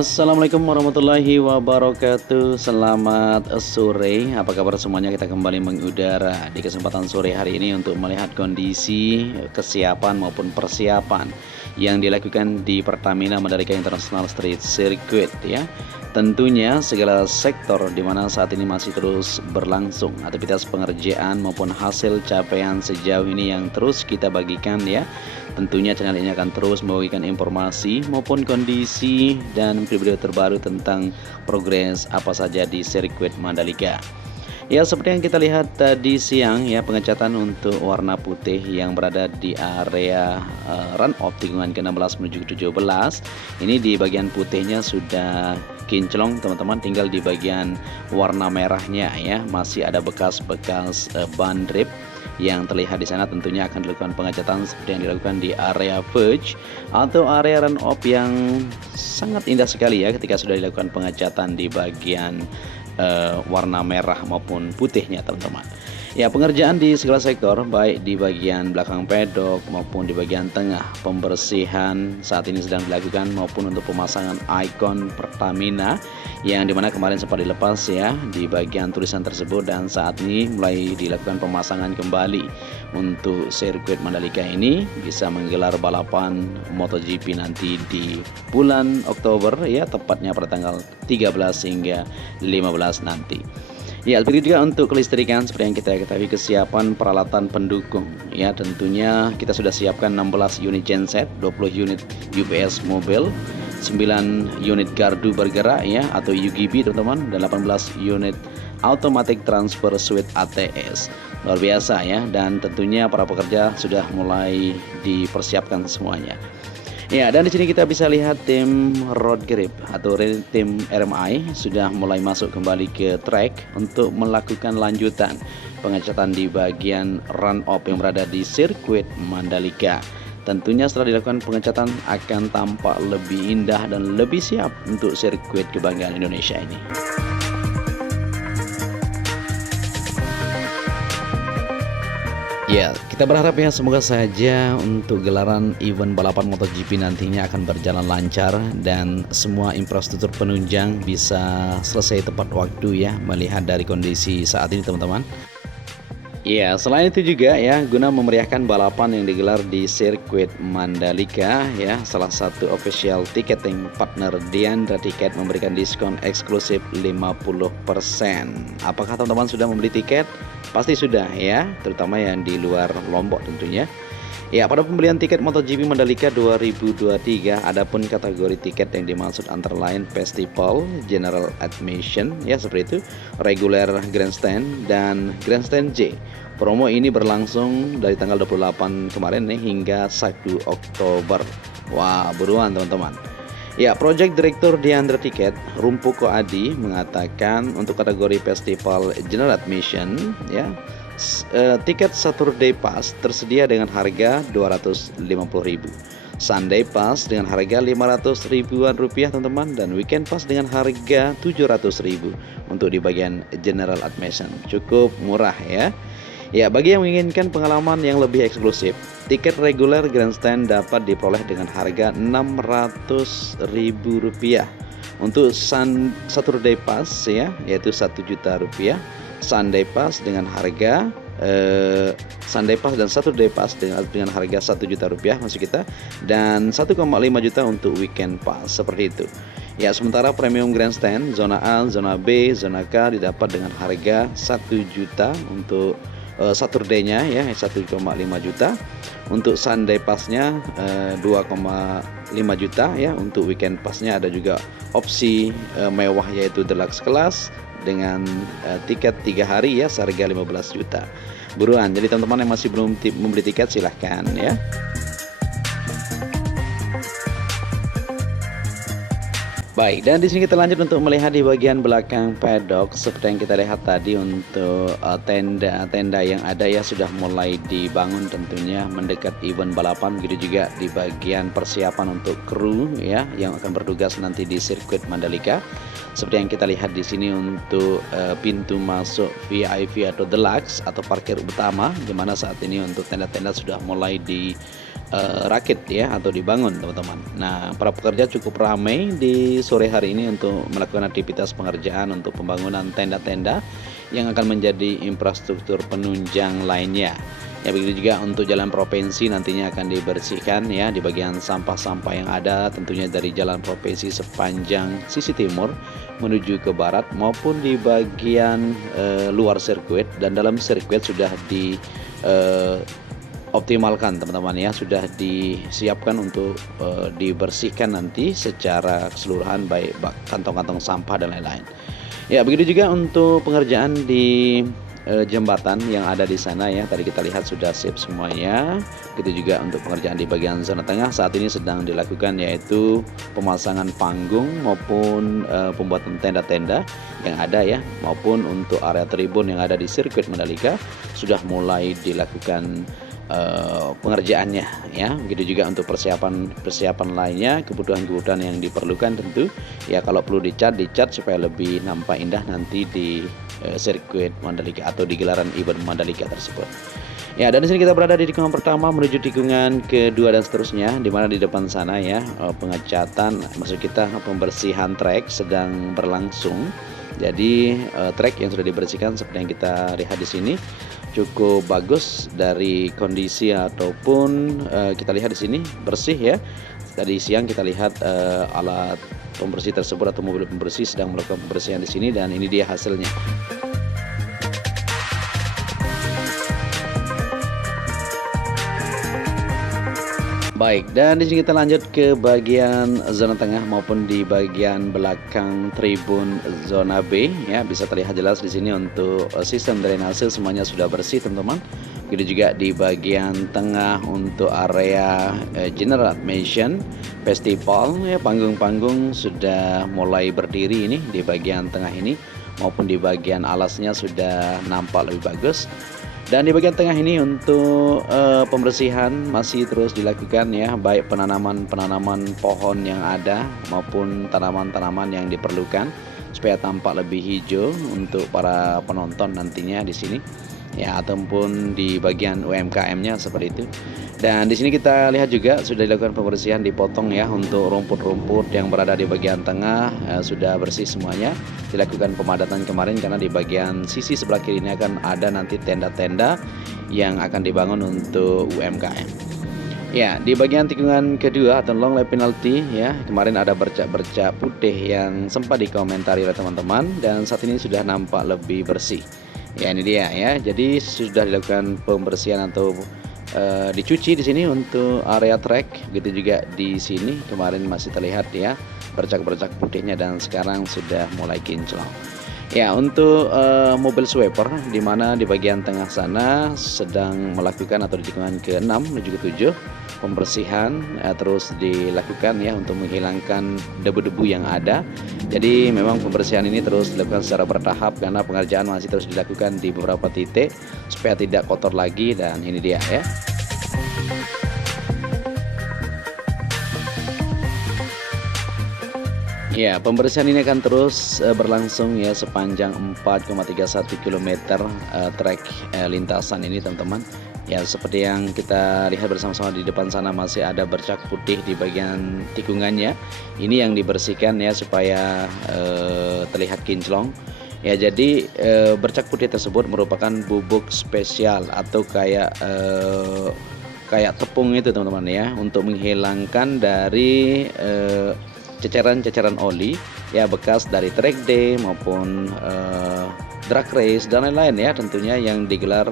Assalamualaikum warahmatullahi wabarakatuh. Selamat sore. Apa kabar semuanya? Kita kembali mengudara di kesempatan sore hari ini untuk melihat kondisi kesiapan maupun persiapan yang dilakukan di Pertamina Mandalika International Street Circuit ya. Tentunya segala sektor di mana saat ini masih terus berlangsung aktivitas pengerjaan maupun hasil capaian sejauh ini yang terus kita bagikan ya. Tentunya channel ini akan terus membagikan informasi maupun kondisi dan video terbaru tentang progres apa saja di sirkuit Mandalika. Ya, seperti yang kita lihat tadi siang ya, pengecatan untuk warna putih yang berada di area run-off tikungan ke-16 menuju ke-17. Ini di bagian putihnya sudah kinclong teman-teman, tinggal di bagian warna merahnya ya, masih ada bekas-bekas ban drip yang terlihat di sana. Tentunya akan dilakukan pengecatan seperti yang dilakukan di area verge atau area run-off yang sangat indah sekali ya ketika sudah dilakukan pengecatan di bagian warna merah maupun putihnya teman-teman. Ya, pengerjaan di segala sektor baik di bagian belakang pedok maupun di bagian tengah, pembersihan saat ini sedang dilakukan maupun untuk pemasangan ikon Pertamina yang dimana kemarin sempat dilepas ya di bagian tulisan tersebut, dan saat ini mulai dilakukan pemasangan kembali untuk sirkuit Mandalika ini bisa menggelar balapan MotoGP nanti di bulan Oktober ya, tepatnya pada tanggal 13 hingga 15 nanti. Ya, begitu juga untuk kelistrikan seperti yang kita ketahui, kesiapan peralatan pendukung ya, tentunya kita sudah siapkan 16 unit genset, 20 unit UPS mobil, 9 unit gardu bergerak ya atau UGB teman-teman, dan 18 unit automatic transfer switch ATS. Luar biasa ya, dan tentunya para pekerja sudah mulai dipersiapkan semuanya. Ya, dan di sini kita bisa lihat tim road grip atau tim RMI sudah mulai masuk kembali ke track untuk melakukan lanjutan pengecatan di bagian run-off yang berada di sirkuit Mandalika. Tentunya setelah dilakukan pengecatan akan tampak lebih indah dan lebih siap untuk sirkuit kebanggaan Indonesia ini. Ya, kita berharap ya semoga saja untuk gelaran event balapan MotoGP nantinya akan berjalan lancar dan semua infrastruktur penunjang bisa selesai tepat waktu ya, melihat dari kondisi saat ini teman-teman. Ya, selain itu juga ya, guna memeriahkan balapan yang digelar di sirkuit Mandalika ya, salah satu official ticketing partner Diandra Tiket memberikan diskon eksklusif 50%. Apakah teman-teman sudah membeli tiket? Pasti sudah ya, terutama yang di luar Lombok tentunya. Ya, pada pembelian tiket MotoGP Mandalika 2023, adapun kategori tiket yang dimaksud antara lain Festival, General Admission, ya seperti itu, Regular Grandstand, dan Grandstand J. Promo ini berlangsung dari tanggal 28 kemarin nih hingga 1 Oktober. Wah, buruan teman-teman. Ya, Project Director Diandra Tiket, Rumpuko Adi, mengatakan untuk kategori Festival General Admission, ya, tiket Saturday Pass tersedia dengan harga 250.000, Sunday Pass dengan harga 500 ribuan rupiah teman-teman, dan Weekend Pass dengan harga 700.000 untuk di bagian General Admission. Cukup murah ya. Ya, bagi yang menginginkan pengalaman yang lebih eksklusif, tiket reguler Grandstand dapat diperoleh dengan harga 600.000 rupiah. Untuk Saturday Pass ya, yaitu 1 juta rupiah. Sunday Pass dengan harga Sunday Pass dan Saturday Pass dengan harga 1 juta rupiah maksud kita, dan 1,5 juta untuk Weekend Pass seperti itu. Ya, sementara Premium Grandstand zona A, zona B, zona K didapat dengan harga 1 juta untuk Saturday-nya ya, 1,5 juta. Untuk Sunday Pass-nya 2,5 juta ya. Untuk Weekend Pass-nya ada juga opsi mewah yaitu Deluxe Class dengan tiket 3 hari ya, seharga 15 juta. Buruan, jadi teman-teman yang masih belum membeli tiket silahkan ya. Baik, dan di sini kita lanjut untuk melihat di bagian belakang paddock. Seperti yang kita lihat tadi untuk tenda-tenda yang ada ya sudah mulai dibangun tentunya mendekat event balapan. Begitu juga di bagian persiapan untuk kru ya yang akan bertugas nanti di sirkuit Mandalika. Seperti yang kita lihat di sini untuk pintu masuk VIP atau deluxe atau parkir utama, di mana saat ini untuk tenda-tenda sudah mulai di rakit ya atau dibangun teman-teman. Nah, para pekerja cukup ramai di sore hari ini untuk melakukan aktivitas pengerjaan untuk pembangunan tenda-tenda yang akan menjadi infrastruktur penunjang lainnya. Ya, begitu juga untuk jalan provinsi nantinya akan dibersihkan ya di bagian sampah-sampah yang ada tentunya dari jalan provinsi sepanjang sisi timur menuju ke barat maupun di bagian luar sirkuit, dan dalam sirkuit sudah di optimalkan teman-teman ya, sudah disiapkan untuk dibersihkan nanti secara keseluruhan baik kantong-kantong sampah dan lain-lain. Ya, begitu juga untuk pengerjaan di jembatan yang ada di sana ya. Tadi kita lihat sudah sip semuanya. Begitu juga untuk pengerjaan di bagian zona tengah saat ini sedang dilakukan, yaitu pemasangan panggung maupun pembuatan tenda-tenda yang ada ya, maupun untuk area tribun yang ada di sirkuit Mandalika sudah mulai dilakukan pengerjaannya ya. Begitu juga untuk persiapan lainnya, kebutuhan yang diperlukan tentu ya, kalau perlu dicat supaya lebih nampak indah nanti di sirkuit Mandalika atau di gelaran event Mandalika tersebut. Ya, dan di sini kita berada di tikungan pertama menuju tikungan kedua dan seterusnya, di mana di depan sana ya pengecatan, maksud kita pembersihan trek sedang berlangsung. Jadi trek yang sudah dibersihkan seperti yang kita lihat di sini cukup bagus dari kondisi ataupun kita lihat di sini bersih ya. Tadi siang kita lihat alat pembersih tersebut atau mobil pembersih sedang melakukan pembersihan di sini, dan ini dia hasilnya. Baik, dan di sini kita lanjut ke bagian zona tengah maupun di bagian belakang tribun zona B ya. Bisa terlihat jelas di sini untuk sistem drainase semuanya sudah bersih teman-teman. Begitu juga di bagian tengah untuk area General Admission Festival ya, panggung-panggung sudah mulai berdiri ini di bagian tengah ini, maupun di bagian alasnya sudah nampak lebih bagus. Dan di bagian tengah ini untuk pembersihan masih terus dilakukan ya, baik penanaman pohon yang ada maupun tanaman-tanaman yang diperlukan supaya tampak lebih hijau untuk para penonton nantinya di sini ya, ataupun di bagian UMKM-nya seperti itu. Dan di sini kita lihat juga sudah dilakukan pembersihan, dipotong ya untuk rumput-rumput yang berada di bagian tengah sudah bersih semuanya. Dilakukan pemadatan kemarin karena di bagian sisi sebelah kiri ini akan ada nanti tenda-tenda yang akan dibangun untuk UMKM. Ya, di bagian tikungan kedua atau long lap penalty ya, kemarin ada bercak-bercak putih yang sempat dikomentari oleh teman-teman, dan saat ini sudah nampak lebih bersih. Ya, ini dia ya. Jadi sudah dilakukan pembersihan atau dicuci di sini untuk area track. Begitu juga di sini kemarin masih terlihat ya bercak-bercak putihnya, dan sekarang sudah mulai kinclong. Ya, untuk mobil sweeper di mana di bagian tengah sana sedang melakukan atau di tikungan ke-6 menuju ke-7 pembersihan terus dilakukan ya untuk menghilangkan debu-debu yang ada. Jadi memang pembersihan ini terus dilakukan secara bertahap karena pengerjaan masih terus dilakukan di beberapa titik supaya tidak kotor lagi, dan ini dia ya. Ya, pembersihan ini akan terus berlangsung ya sepanjang 4,31 km trek lintasan ini teman-teman. Ya, seperti yang kita lihat bersama-sama di depan sana masih ada bercak putih di bagian tikungannya. Ini yang dibersihkan ya supaya terlihat kinclong. Ya, jadi bercak putih tersebut merupakan bubuk spesial atau kayak tepung itu teman-teman ya, untuk menghilangkan dari ceceran-ceceran oli ya bekas dari track day maupun drag race dan lain-lain ya, tentunya yang digelar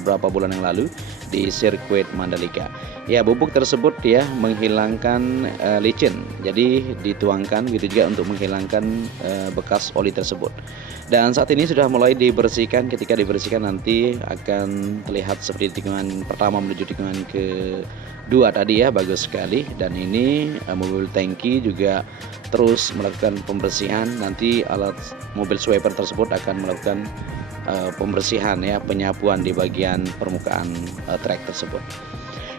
beberapa bulan yang lalu di sirkuit Mandalika. Ya, bubuk tersebut ya menghilangkan licin, jadi dituangkan gitu juga untuk menghilangkan bekas oli tersebut. Dan saat ini sudah mulai dibersihkan. Ketika dibersihkan nanti akan terlihat seperti tikungan pertama menuju tikungan ke dua tadi ya, bagus sekali. Dan ini mobil tangki juga terus melakukan pembersihan. Nanti alat mobil sweeper tersebut akan melakukan pembersihan ya, penyapuan di bagian permukaan trek tersebut.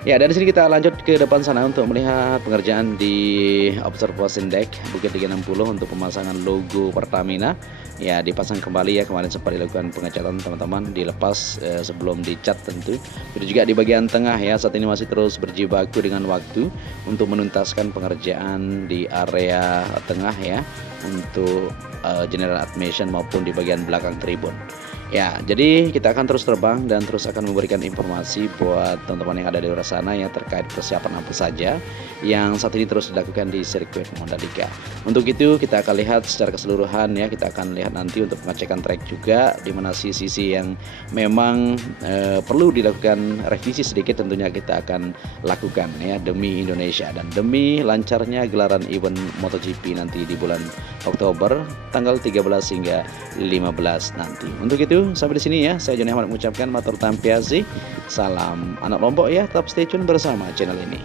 Ya, dari sini kita lanjut ke depan sana untuk melihat pengerjaan di observation deck Bukit 360 untuk pemasangan logo Pertamina. Ya, dipasang kembali ya, kemarin sempat dilakukan pengecatan teman-teman, dilepas sebelum dicat tentu. Itu juga di bagian tengah ya, saat ini masih terus berjibaku dengan waktu untuk menuntaskan pengerjaan di area tengah ya, untuk general admission maupun di bagian belakang tribun. Ya, jadi kita akan terus terbang dan terus akan memberikan informasi buat teman-teman yang ada di luar sana yang terkait persiapan apa saja yang saat ini terus dilakukan di sirkuit Mandalika. Untuk itu kita akan lihat secara keseluruhan ya, kita akan lihat nanti untuk pengecekan trek juga di mana sisi-sisi yang memang perlu dilakukan revisi sedikit, tentunya kita akan lakukan ya demi Indonesia dan demi lancarnya gelaran event MotoGP nanti di bulan Oktober tanggal 13 hingga 15 nanti. Untuk itu sampai di sini ya, saya Joni Ahmad mengucapkan matur tampiasi, salam anak Lombok ya, tetap stay tune bersama channel ini.